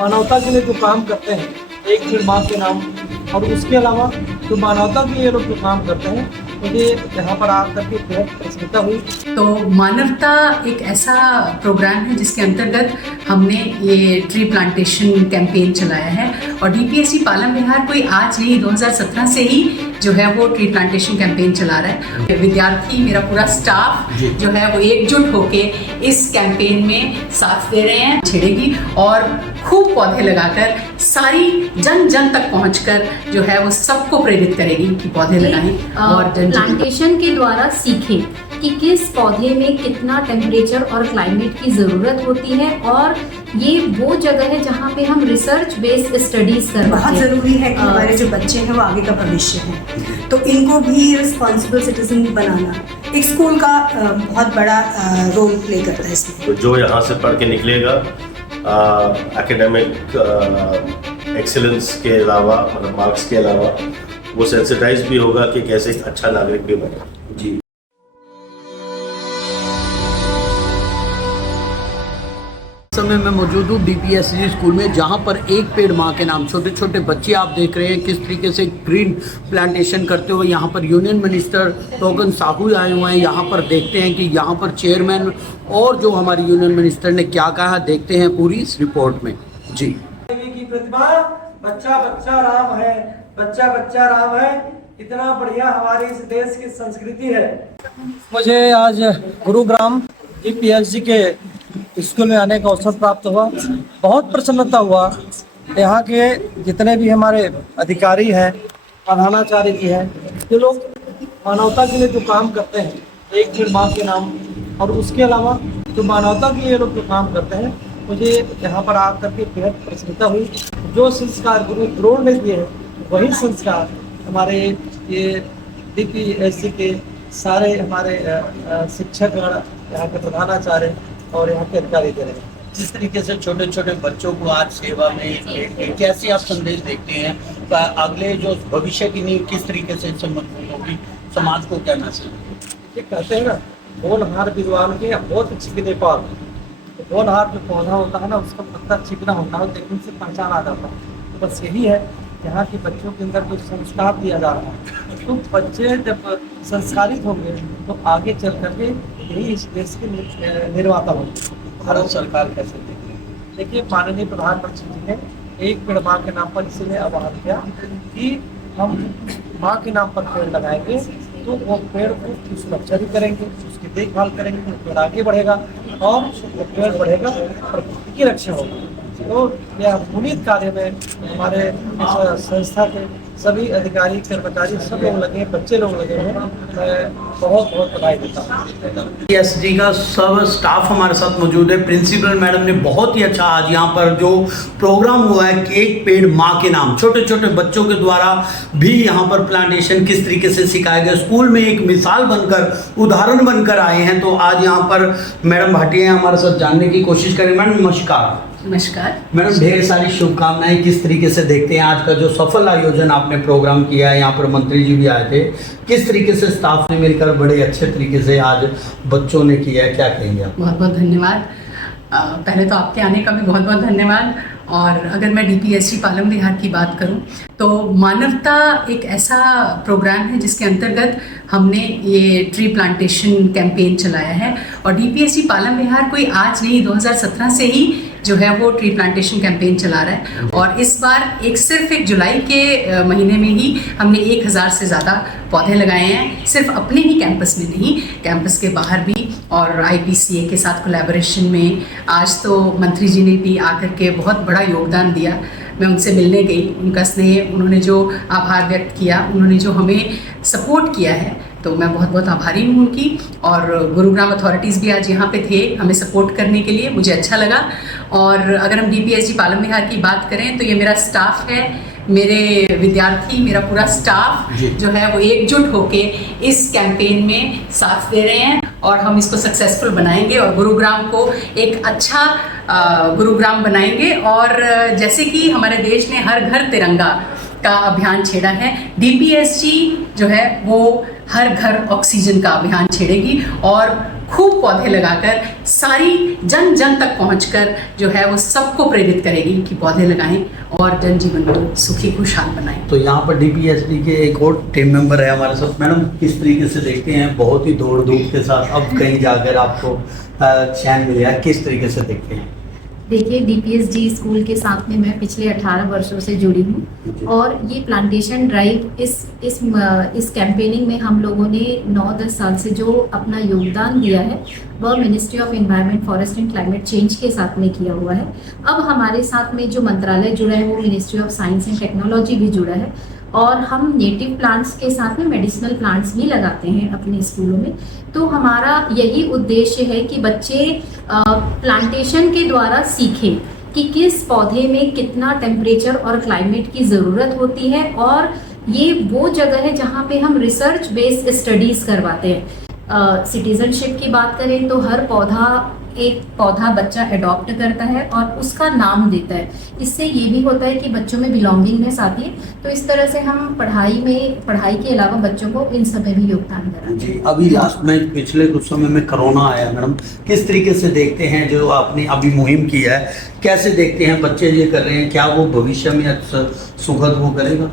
मानवता के लिए जो काम करते हैं, एक पेड़ माँ के नाम, और उसके अलावा जो मानवता के लिए ये लोग जो काम करते हैं, मुझे यहाँ पर आकर के बेहद प्रसन्नता हुई। तो मानवता एक ऐसा प्रोग्राम है जिसके अंतर्गत हमने ये ट्री प्लांटेशन कैंपेन चलाया है, और डीपीएससी पालम विहार कोई आज नहीं, 2017 से ही जो है वो ट्री प्लांटेशन कैंपेन चला रहा है। विद्यार्थी, मेरा पूरा स्टाफ जो है वो एकजुट होके इस कैंपेन में साथ दे रहे हैं। छेड़ेगी और खूब पौधे लगाकर सारी जन जन तक पहुंचकर जो है वो सबको प्रेरित करेगी कि पौधे लगाएं और प्लांटेशन के द्वारा सीखें कि किस पौधे में कितना टेम्परेचर और क्लाइमेट की ज़रूरत होती है, और ये वो जगह है जहाँ पे हम रिसर्च बेस्ड स्टडीज कर रहे हैं। बहुत ज़रूरी है कि हमारे जो बच्चे हैं वो आगे का भविष्य है, तो इनको भी रिस्पॉन्सिबल सिटीजन बनाना एक स्कूल का बहुत बड़ा रोल प्ले करता है इसमें। तो जो यहाँ से पढ़ के निकलेगा एकेडमिक एक्सीलेंस के अलावा, मतलब मार्क्स के अलावा, वो सेंसिटाइज भी होगा कि कैसे एक अच्छा नागरिक भी बने। जी। समय मैं मौजूद हूँ डीपीएससी स्कूल में, जहाँ पर एक पेड़ माँ के नाम, छोटे छोटे बच्चे आप देख रहे हैं किस तरीके से ग्रीन प्लांटेशन करते हुए। यहाँ पर यूनियन मिनिस्टर तोगन साहू आए हुए हैं। यहाँ पर देखते हैं कि यहाँ पर चेयरमैन और जो हमारी यूनियन मिनिस्टर ने क्या कहा, देखते हैं पूरी इस रिपोर्ट में। जी। की प्रतिभा, बच्चा बच्चा राम है, बच्चा बच्चा राम है, इतना बढ़िया हमारे इस देश की संस्कृति है। मुझे आज गुरुग्राम डीपीएससी के स्कूल में आने का अवसर प्राप्त हुआ। बहुत प्रसन्नता हुआ। यहाँ के जितने भी हमारे अधिकारी हैं, प्रधानाचार्य जी हैं, ये लोग मानवता के लिए जो काम करते हैं, एक पेड़ माँ के नाम, और उसके अलावा जो मानवता के लिए ये लोग जो काम करते हैं, मुझे यहाँ पर आकर के बेहद प्रसन्नता हुई। जो संस्कार गुरु द्रोण ने दिए हैं, वही संस्कार हमारे ये डीपीएससी के सारे हमारे शिक्षकगण, यहाँ के प्रधानाचार्य और यहाँ के अधिकारी दे रहे हैं। जिस तरीके से छोटे छोटे बच्चों को आज सेवा में एक कैसे आप संदेश देखते हैं, अगले जो भविष्य की नींव किस तरीके से मजबूत होगी, समाज को क्या मैसेज? ये कहते हैं ना, होनहार विद्वान के बहुत चिकने पाल। होनहार जो पौधा होता है ना, उसका पत्ता चिकना होता है, देखने से पहचान आ जाता है। तो बस यही है यहाँ के बच्चों के अंदर जो संस्कार दिया जा रहा है, तो बच्चे जब संस्कारित होंगे तो आगे चल करके यही इस देश के निर्माता होंगे। भारत सरकार कैसे देखती है? देखिए, माननीय प्रधानमंत्री जी ने एक पेड़ माँ के नाम पर इसीलिए आह्वान किया कि हम माँ के नाम पर पेड़ लगाएंगे, तो वो पेड़ को सुरक्षा भी करेंगे, उसकी देखभाल करेंगे, तो पेड़ आगे बढ़ेगा, और वो पेड़ बढ़ेगा, प्रकृति की रक्षा होगी। तो यह पुनीत कार्य में हमारे इस संस्था के सभी अधिकारी, कर्मचारी, सब लोग लगे, बच्चे लोग लगे हैं। मैं बहुत बहुत बधाई देता हूँ। डीपीएससी का सब स्टाफ हमारे साथ मौजूद है। प्रिंसिपल मैडम ने बहुत ही अच्छा आज यहाँ पर जो प्रोग्राम हुआ है कि एक पेड़ माँ के नाम, छोटे छोटे बच्चों के द्वारा भी यहाँ पर प्लांटेशन किस तरीके से सिखाया गया, स्कूल में एक मिसाल बनकर, उदाहरण बनकर आए हैं। तो आज यहाँ पर मैडम भाटिया हमारे साथ जानने की कोशिश करें। मैडम नमस्कार। नमस्कार मैडम, ढेर सारी शुभकामनाएं। किस तरीके से देखते हैं आज का जो सफल आयोजन आपने प्रोग्राम किया है, यहाँ पर मंत्री जी भी आए थे, किस तरीके से स्टाफ ने मिलकर बड़े अच्छे तरीके से आज बच्चों ने किया है, क्या कहेंगे आप? बहुत बहुत धन्यवाद। पहले तो आपके आने का भी बहुत बहुत धन्यवाद। और अगर मैं डीपीएससी पालम विहार की बात करूं, तो मानवता एक ऐसा प्रोग्राम है जिसके अंतर्गत हमने ये ट्री प्लांटेशन कैंपेन चलाया है, और डीपीएससी पालम विहार कोई आज नहीं, 2017 से ही जो है वो ट्री प्लांटेशन कैंपेन चला रहा है। और इस बार सिर्फ एक जुलाई के महीने में ही हमने 1000 से ज़्यादा पौधे लगाए हैं, सिर्फ अपने ही कैंपस में नहीं, कैंपस के बाहर भी, और आईपीसीए के साथ कोलैबोरेशन में। आज तो मंत्री जी ने भी आकर के बहुत बड़ा योगदान दिया। मैं उनसे मिलने गई, उनका स्नेह, उन्होंने जो आभार व्यक्त किया, उन्होंने जो हमें सपोर्ट किया है, तो मैं बहुत बहुत आभारी हूँ उनकी। और गुरुग्राम अथॉरिटीज़ भी आज यहाँ पे थे हमें सपोर्ट करने के लिए, मुझे अच्छा लगा। और अगर हम डीपीएससी पालम विहार की बात करें, तो ये मेरा स्टाफ है, मेरे विद्यार्थी, मेरा पूरा स्टाफ जो है वो एकजुट होके इस कैंपेन में साथ दे रहे हैं, और हम इसको सक्सेसफुल बनाएंगे और गुरुग्राम को एक अच्छा गुरुग्राम बनाएंगे। और जैसे कि हमारे देश ने हर घर तिरंगा का अभियान छेड़ा है, डीपीएससी जो है वो हर घर ऑक्सीजन का अभियान छेड़ेगी, और खूब पौधे लगाकर सारी जन जन तक पहुंचकर जो है वो सबको प्रेरित करेगी कि पौधे लगाएं और जनजीवन को सुखी खुशहाल बनाएं। तो यहाँ पर डीपीएसडी के एक और टीम मेंबर है हमारे साथ। मैडम, किस तरीके से देखते हैं, बहुत ही दौड़ धूप के साथ अब कहीं जाकर आपको चैन मिला, किस तरीके से देखते हैं? देखिए, डीपीएसडी स्कूल के साथ में मैं पिछले 18 वर्षों से जुड़ी हूँ और ये प्लांटेशन ड्राइव इस कैंपेनिंग में हम लोगों ने 9-10 साल से जो अपना योगदान दिया है वह ministry of environment, forest and climate change के साथ में किया हुआ है। अब हमारे साथ में जो मंत्रालय जुड़ा है वो ministry of science and technology भी जुड़ा है और हम नेटिव प्लांट्स के साथ में मेडिसिनल प्लांट्स भी लगाते हैं अपने स्कूलों में। तो हमारा यही उद्देश्य है कि बच्चे प्लांटेशन के द्वारा सीखें कि किस पौधे में कितना टेम्परेचर और क्लाइमेट की ज़रूरत होती है और ये वो जगह है जहाँ पे हम रिसर्च बेस्ड स्टडीज़ करवाते हैं। सिटीजनशिप की बात करें तो हर एक पौधा बच्चा अडॉप्ट करता है और उसका नाम देता है। इससे ये भी होता है कि बच्चों में बिलोंगिंगनेस आती है। तो इस तरह से हम पढ़ाई के अलावा बच्चों को इन सब में भी योगदान कराते हैं। जी, अभी लास्ट में पिछले कुछ समय में कोरोना आया, मैडम किस तरीके से देखते हैं जो आपने अभी मुहिम की है, कैसे देखते हैं बच्चे ये कर रहे हैं, क्या वो भविष्य में सुखद वो करेगा?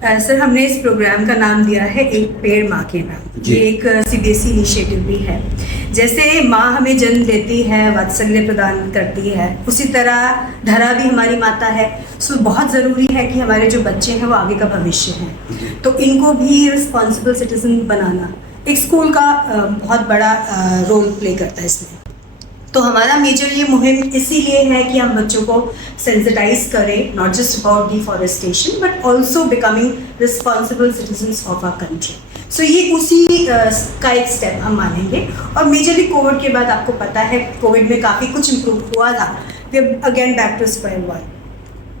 सर, हमने इस प्रोग्राम का नाम दिया है एक पेड़ माँ के नाम। ये एक सीबीएसई इनिशिएटिव भी है। जैसे माँ हमें जन्म देती है, वात्सल्य प्रदान करती है, उसी तरह धरा भी हमारी माता है। सो बहुत ज़रूरी है कि हमारे जो बच्चे हैं वो आगे का भविष्य हैं, तो इनको भी रिस्पॉन्सिबल सिटीजन बनाना एक स्कूल का बहुत बड़ा रोल प्ले करता है इसमें। तो हमारा मेजर ये मुहिम इसीलिए है कि हम बच्चों को सेंसिटाइज करें, not just about deforestation but also becoming responsible citizens of our country. So ये उसी का एक स्टेप हम मानेंगे। और मेजरली कोविड के बाद आपको पता है कोविड में काफ़ी कुछ इम्प्रूव हुआ था, फिर again back to square one.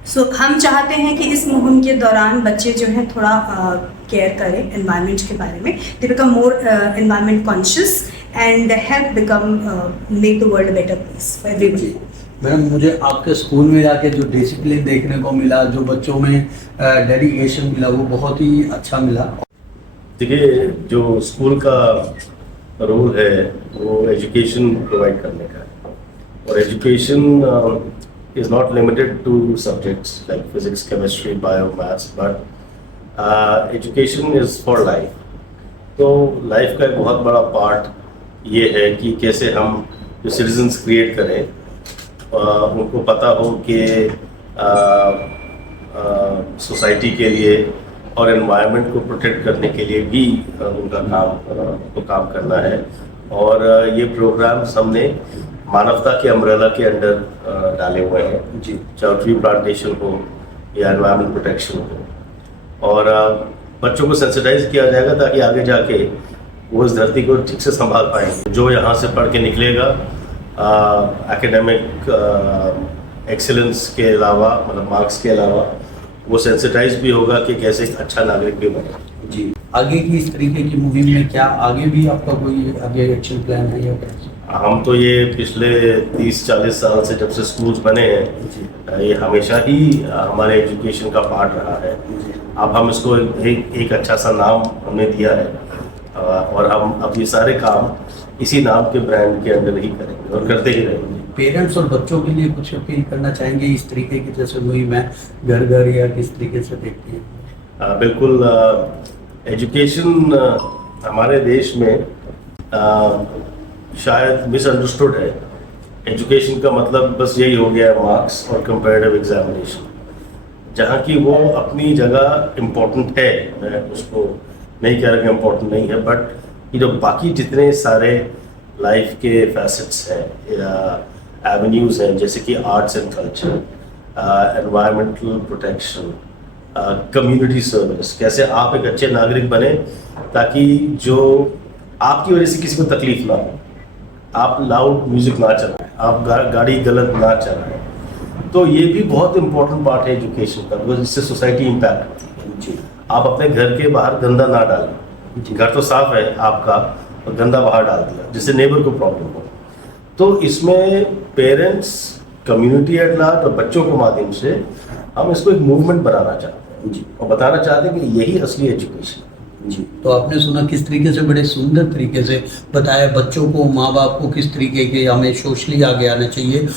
So हम चाहते हैं कि इस मुहिम के दौरान बच्चे जो हैं थोड़ा केयर करें एनवायरनमेंट के बारे में, they become more environment conscious and help become make the world better place for everyone. Madam, मुझे आपके स्कूल में जाके जो डिसिप्लिन देखने को मिला, जो बच्चों में डेडिकेशन मिला, वो बहुत ही अच्छा मिला। देखिए, जो स्कूल का रोल है वो एजुकेशन प्रोवाइड करने का है और education is not limited to subjects like physics, chemistry, bio, maths, but education is for life. तो लाइफ का एक बहुत बड़ा पार्ट ये है कि कैसे हम जो सिटीजन्स क्रिएट करें, उनको पता हो कि सोसाइटी के लिए और एनवायरनमेंट को प्रोटेक्ट करने के लिए भी उनका काम करना है। और ये प्रोग्राम्स हमने मानवता के अम्ब्रेला के अंडर डाले हुए हैं जी, चाहे ट्री प्लांटेशन हो या एनवायरनमेंट प्रोटेक्शन हो। और बच्चों को सेंसिटाइज किया जाएगा ताकि आगे जाके वो इस धरती को ठीक से संभाल पाएंगे। जो यहाँ से पढ़ के निकलेगा एकेडमिक एक्सीलेंस के अलावा, मतलब मार्क्स के अलावा, वो सेंसिटाइज भी होगा कि कैसे एक अच्छा नागरिक भी बने। जी, आगे की इस तरीके की मुहिम में क्या आगे भी आपका कोई आगे एक्शन प्लान है या क्या? हम तो ये पिछले 30-40 साल से जब से स्कूल्स बने हैं, ये हमेशा ही हमारे एजुकेशन का पार्ट रहा है। अब हम इसको एक अच्छा सा नाम हमने दिया है और हम अब ये सारे काम इसी नाम के ब्रांड के अंदर ही करेंगे और करते ही रहेंगे। पेरेंट्स और बच्चों के लिए कुछ अपील करना चाहेंगे इस तरीके की, जैसे मुहिम है घर घर, या किस तरीके से देखते हैं? बिल्कुल, एजुकेशन हमारे देश में शायद मिसअंडरस्टूड है। एजुकेशन का मतलब बस यही हो गया है मार्क्स और कंपैरेटिव एग्जामिनेशन, जहाँ की वो अपनी जगह इम्पोर्टेंट है, मैं उसको नहीं कह रहा कि इम्पोर्टेंट नहीं है, बट ये जो बाकी जितने सारे लाइफ के फैसेट्स हैं या एवेन्यूज़ हैं, जैसे कि arts and culture, environmental protection, community service, कैसे आप एक अच्छे नागरिक बने ताकि जो आपकी वजह से किसी को तकलीफ ना हो, आप लाउड म्यूजिक ना चलाएं, आप गाड़ी गलत ना चलाएं। तो ये भी बहुत इंपॉर्टेंट पार्ट है एजुकेशन का, बिकॉज इससे सोसाइटी इम्पैक्ट होती है। आप अपने घर के बाहर गंदा ना डालें, घर तो साफ है आपका और गंदा बाहर डाल दिया जिससे नेबर को प्रॉब्लम हो। तो इसमें पेरेंट्स, कम्युनिटी एट लार्ज और बच्चों के माध्यम से हम इसको एक मूवमेंट बनाना चाहते हैं जी, और बताना चाहते हैं कि यही असली एजुकेशन है। जी। तो आपने सुना किस तरीके से, बड़े सुंदर तरीके से बताया बच्चों को, माँ बाप को किस तरीके के हमें सोशली आगे आना चाहिए